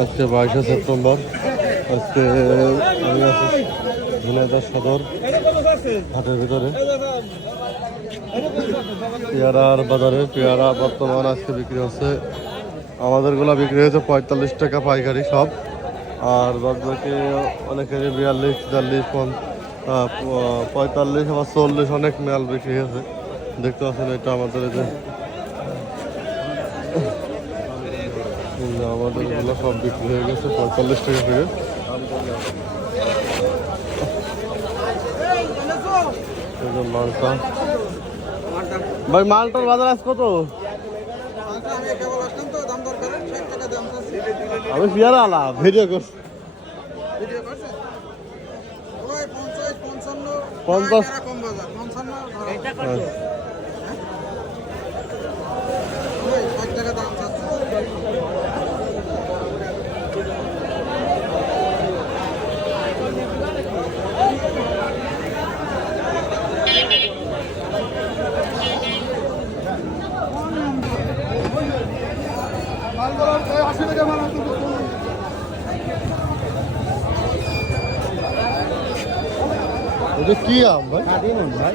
আজকে বাইশে সেপ্টেম্বর, আজকে আমি আছি ঝিনাইদহ সদর হাটের ভিতরে। পেয়ারার বাজারে, পেয়ারা বর্তমান আজকে বিক্রি হচ্ছে আমাদেরগুলো বিক্রি হয়েছে পঁয়তাল্লিশ টাকা পাইকারি সব। আর বাদ বাকি অনেকেরই বিয়াল্লিশ তেতাল্লিশ পঁয়তাল্লিশ আবার চল্লিশ অনেক মাল বিক্রি হয়েছে। দেখতে পাচ্ছেন এটা আমাদের যে এগুলো সব বিক্রি হয়ে গেছে, পঁয়তাল্লিশ টাকা থেকে মালটা। ভাই, মালটার বাজার আজ কত? আমি পেয়ারা আলা, ভিডিও করছি। পঞ্চাশ। হ্যাঁ। এটা কি আম ভাই? কাটিমন ভাই।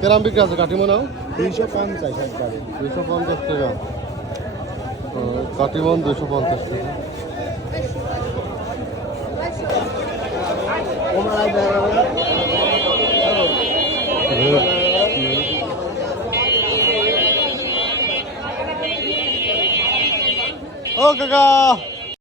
কেরাম বিক্রি আছে কাটিমো নাও দুইশো পঞ্চাশ একবারে। দুইশো পঞ্চাশ টাকা। কাটিমন দুইশো পঞ্চাশ টাকা। 哦哥哥。